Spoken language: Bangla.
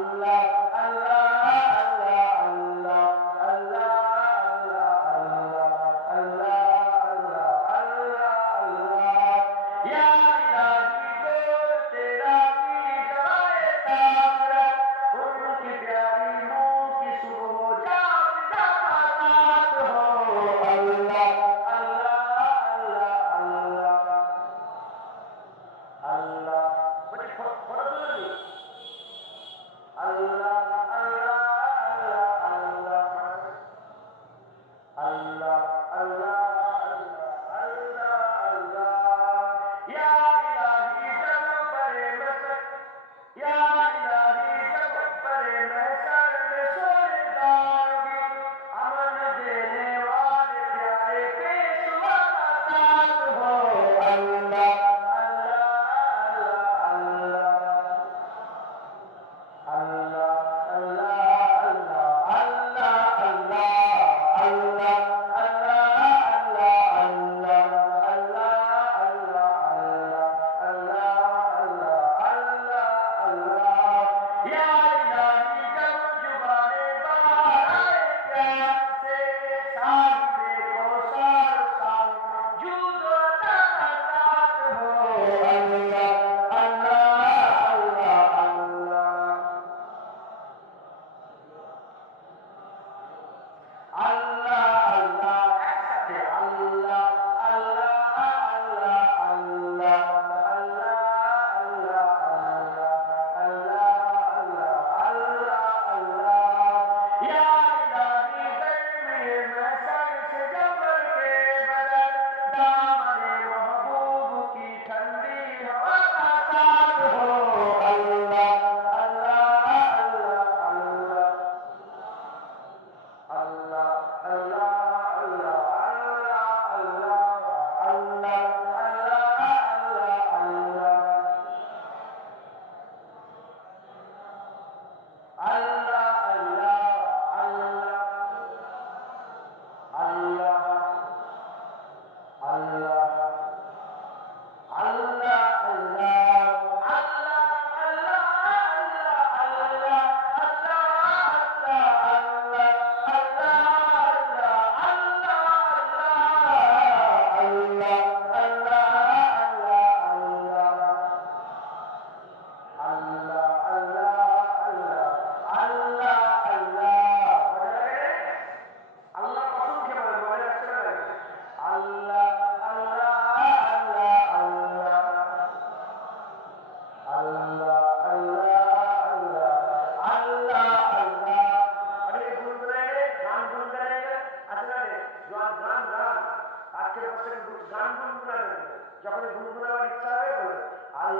আল্লাহ। ঘুম ঘুরাবার ইচ্ছা হবে আর